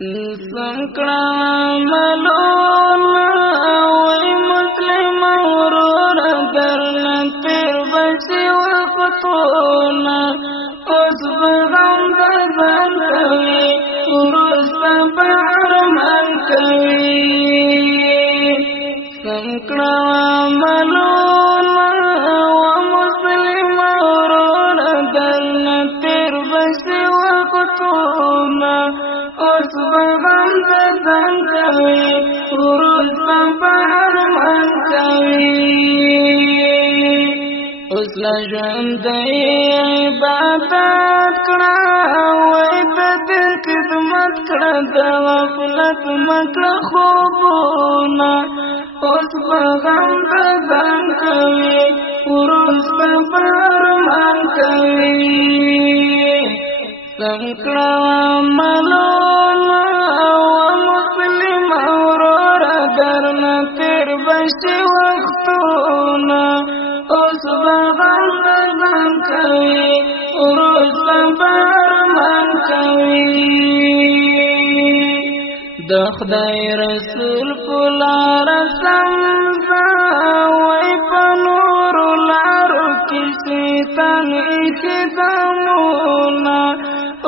سنکړه ملونه وای مسلم ورور درنه تیر بشي وختونه اوس به غم د ځان کوي وروسته به ارمان کوي سنکړه ملونه وای مسلم ورور درنه تیر بشي وختونه اوس به غم د ځان کوي وروسته به ارمان کوي اوس لا ژوندی عبادت کړه وای د دین خدمت کړه د غفلت مه کړه خوبونه اوس به غم د ځان کوي وروسته به ارمان کوي سنکړه ملونه مسلم ورور درنه تیر بشي وختونه اوس به غم د ځان کوي وروسته به ارمان کوي د خدای رسول په لاره سم ځه وای په نورو لارو کې شیطان ایښي دمونه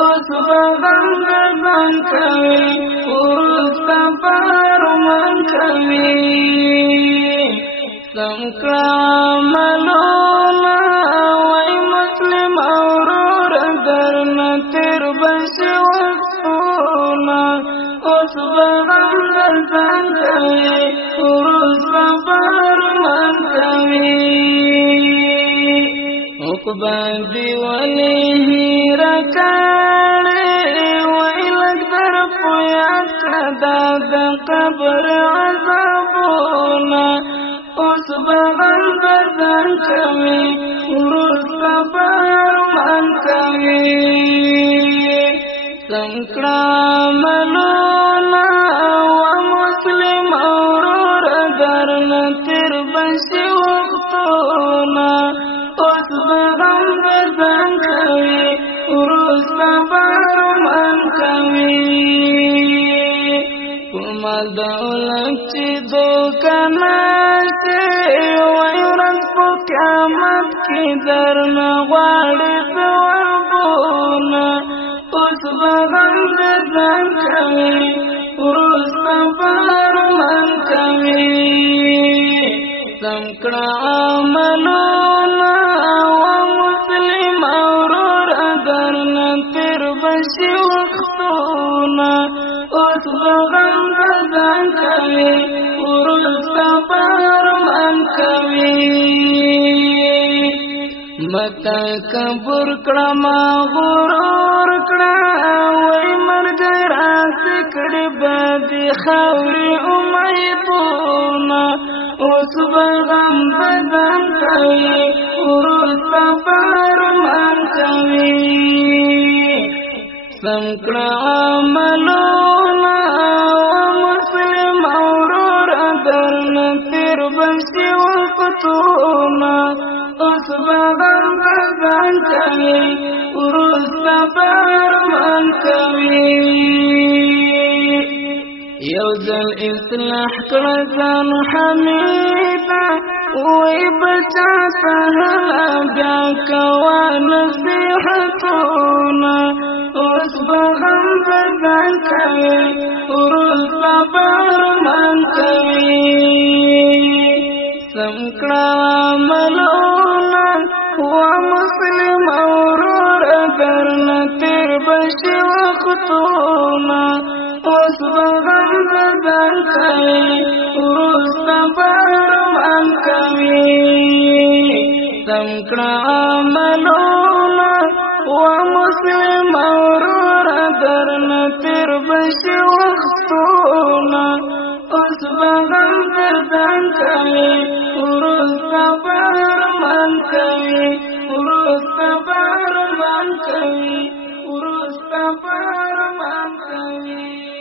اوس به غم د ځان کوي وروسته به ارمان کوي سنکړه ملونه وای مسلم ورور درنه تیر بشي وختونه اوس به غم د ځان کوي وروسته به ارمان کوي عقبه دې ولې هیره کړې وای لږ در په یاد کړه دا د قبر عذابونه اوس به غم د ځان کوي وروسته به ارمان کوي سنکړه ملونه مسلم ورور درنه تیر بشي وختونه اوس به غم د ځان کوي وروسته به ارمان کوي په مال دولت چې دوکه نشي وای ورځ په قیامت کې درنه غواړي ثوابونه اوس به غم د ځان کوي وروسته به ارمان کوي سنکړه ملونه مسلم ورور درنه تیر بشي وختونه اوس به غم د ځان کوي وروسته به ارمان کوي مته کبر کړه ما غرور کړه وای مرګ راځي کړي بادي خاورې امیدونه اوس به غم د ځان کوي وروسته به ارمان کوي سنکړه ملونه مسلم ورور درنه تیر بشي وختونه اوس به غم د ځان کوي وروسته به ارمان کوي یو ځل اصلاح کړه ځان حمیده وای بچا ته بیا کوه نصیحتونه اوس به غم د ځان کوي وروسته به ارمان کوي سنکړه ملونه مسلم ورور درنه تیر بشي وختونه اوس به غم د ځان کوي وروسته به ارمان کوي سنکړه ملونه مسلم ورور درنه تیر بشي وختونه اوس به غم د ځان کوي وروسته به ارمان کوي وروسته به ارمان کوي وروسته به ارمان کوي